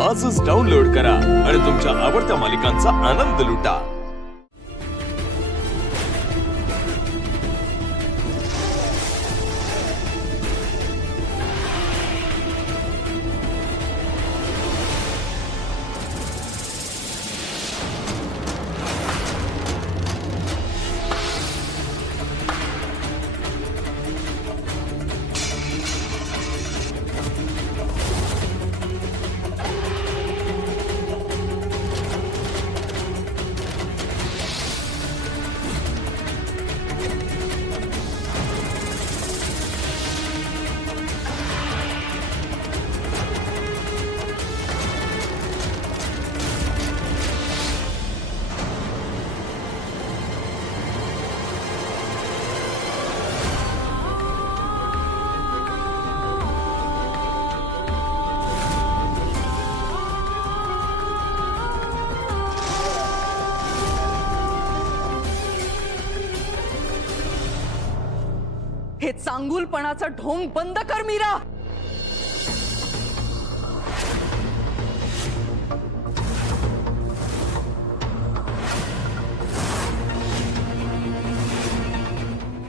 आजच डाउनलोड करा आणि तुमच्या आवडत्या मालिकांचा आनंद लुटा। हे चांगुलपणाचा ढोंग बंद कर मीरा।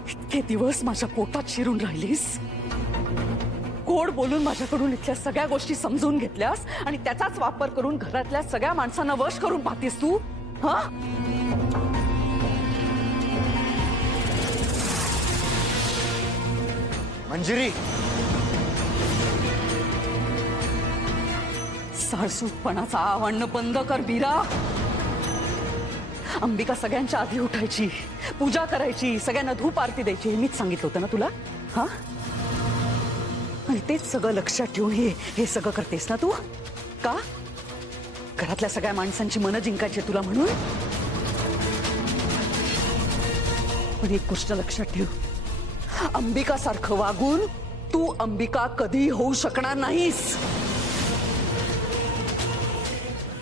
इतके दिवस माझ्या पोटात शिरून राहिलीस, गोड बोलून माझ्याकडून इथल्या सगळ्या गोष्टी समजून घेतल्यास आणि त्याचाच वापर करून घरातल्या सगळ्या माणसांना वश करून पाहतीस तू। हा, मंजिरी, साळसूतपणाचा आवडणं बंद कर मीरा। अंबिका सगळ्यांच्या आधी उठायची, पूजा करायची, सगळ्यांना धूप आरती द्यायची, हे मीच सांगितलं होतं ना तुला। हा, आणि तेच सगळं लक्षात ठेवून हे सगळं करतेस ना तू? का? घरातल्या सगळ्या माणसांची मनं जिंकायची तुला म्हणून? पण एक गोष्ट लक्षात ठेव, अंबिका सारखं वागून तू अंबिका कधी होऊ शकणार नाहीस।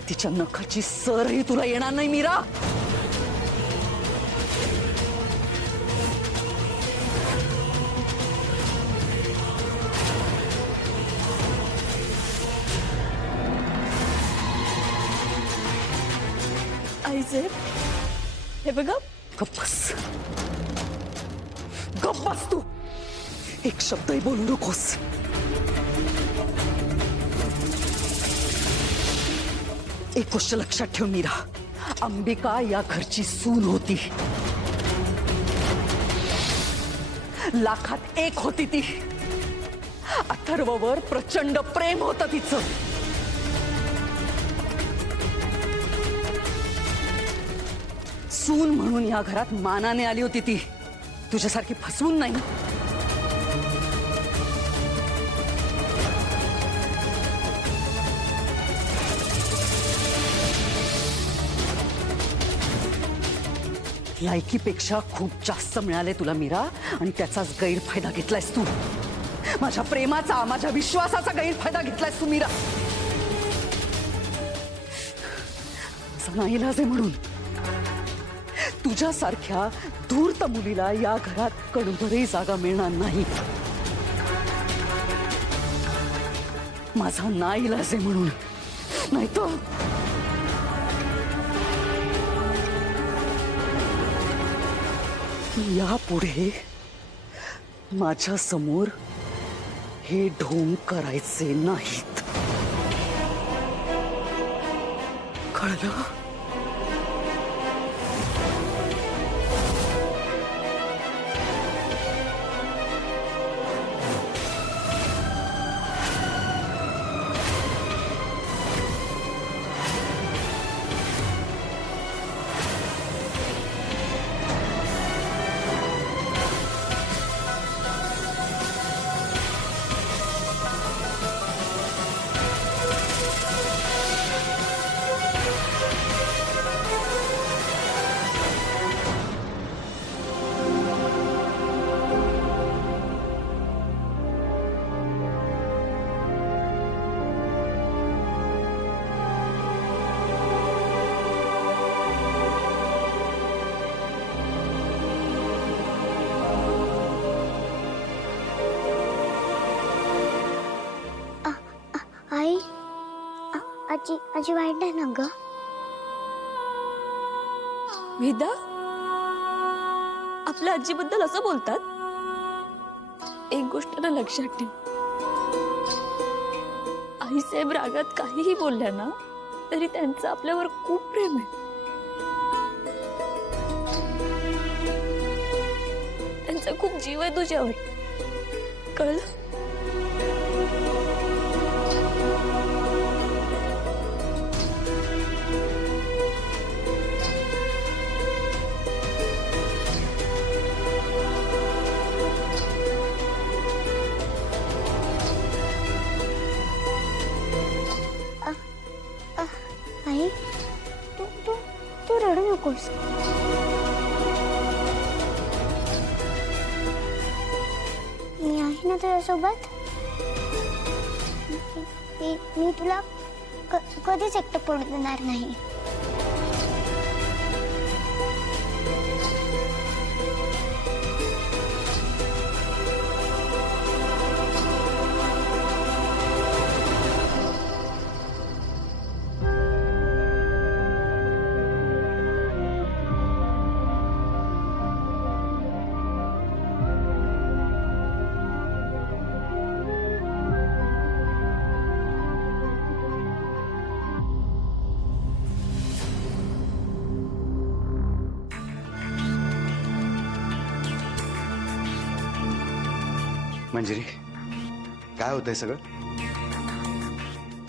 तिच्या नखाची सरही तुला येणार नाही मीरा। आईजे, हे बघा, गप्प बस, गप्प बस तू, एक शब्दही बोलू नकोस। एक गोष्ट लक्षात ठेव मीरा, अंबिका या घरची सून होती, लाखात एक होती ती। अथर्ववर प्रचंड प्रेम होतं तिचं। सून म्हणून या घरात मानाने आली होती ती, तुझ्यासारखी फसवून नाही। लायकीपेक्षा खूप जास्त मिळाले तुला मीरा, आणि त्याचाच गैरफायदा घेतलायस तू। माझ्या प्रेमाचा, माझ्या विश्वासाचा गैरफायदा घेतलायस तू मीरा। नाईलाज आहे म्हणून तुझ्यासारख्या धूर्त मुलीला या घरात कणभरही जागा मिळणार नाही। माझा नाईलाज आहे म्हणून, नाही तो यापुढे माझ्या समोर हे ढोंग करायचे नाहीत, कळलं? आजी आजी वाईट आहे ना ग. वेदा, आपल्या आजीबद्दल असं बोलतात. एक गोष्ट ना लक्षात ठेव, आईसाहेब रागात काहीही बोलल्या ना तरी त्यांचं आपल्यावर खूप प्रेम आहे. त्यांचा खूप जीव आहे तुझ्यावर, कळलं? आई तू तू तू रडू नकोस. मी आहे ना तुझ्यासोबत. मी तुला कधीच एकटं पडू देणार नाही. मंजिरी, काय होतंय सगळं?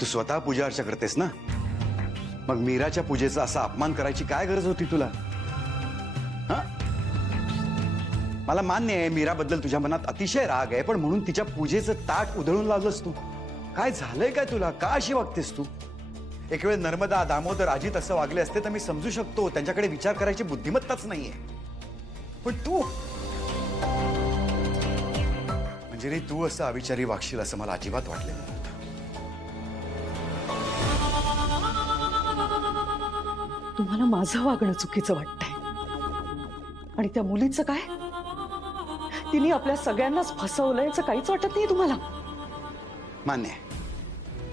तू स्वतः पूजा अर्चा करतेस ना, मग मीराच्या पूजेचा असा अपमान करायची काय गरज होती तुला? हा? मला मान्य आहे मीराबद्दल तुझ्या मनात अतिशय राग आहे, पण म्हणून तिच्या पूजेचं ताट उधळून लावलंस तू. काय झालंय काय तुला? का अशी वागतेस तू? एक वेळ नर्मदा, दामोदर, अजित असं वागले असते तर मी समजू शकतो, त्यांच्याकडे विचार करायची बुद्धिमत्ताच नाहीये. पण तू मंजिरी, तू असं अविचारी वागशील असं मला अजिबात वाटलं नव्हतं. तुम्हाला माझं वागणं चुकीचं वाटतंय, आणि त्या मुलीचं काय? तिने आपल्या सगळ्यांनाच फसवलंय याचं काहीच वाटत नाही तुम्हाला? मान्य आहे,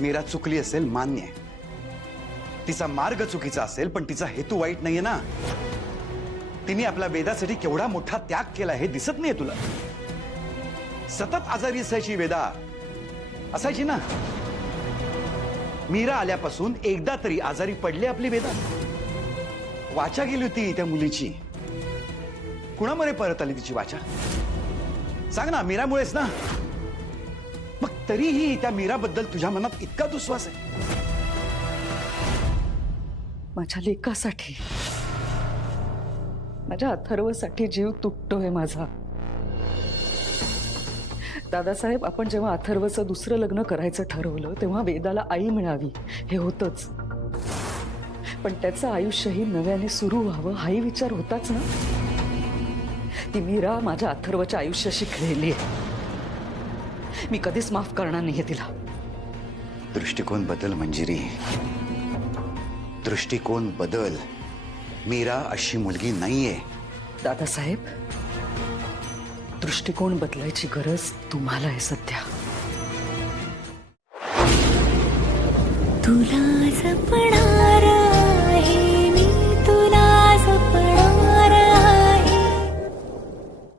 मीरा चुकली असेल, मान्य आहे. तिचा मार्ग चुकीचा असेल, पण तिचा हेतू वाईट नाहीये ना. तिने आपल्या वेदासाठी केवढा मोठा त्याग केला हे दिसत नाहीये तुला? सतत आजारी असायची वेदा, असायची ना. मीरा आल्यापासून एकदा तरी आजारी पडली आपली वेदा? वाचा गेली होती त्या मुलीची. कुणामुळे परत आली तिची वाचा? सांग ना, मीरामुळेच ना. मग तरीही त्या मीराबद्दल तुझ्या मनात इतका दुस्वास आहे? माझ्या लेकासाठी, माझ्या अथर्वसाठी जीव तुटतोय माझा. दादासाहेब, आपण जेव्हा अथर्वचं दुसरं लग्न करायचं ठरवलं तेव्हा वेदाला आई मिळावी हे होतंच, पण त्याचं आयुष्यही नव्याने सुरू व्हावं हाही विचार होताच ना. ती मीरा माझ्या अथर्वच्या आयुष्याशी खेळली आहे. मी कधीच माफ करणार नाहीये तिला. दृष्टिकोन बदल मंजिरी, दृष्टिकोन बदल. मीरा अशी मुलगी नाहीये. दादासाहेब, दृष्टिकोन बदलायची गरज तुम्हाला आहे सध्या. तुला जपणार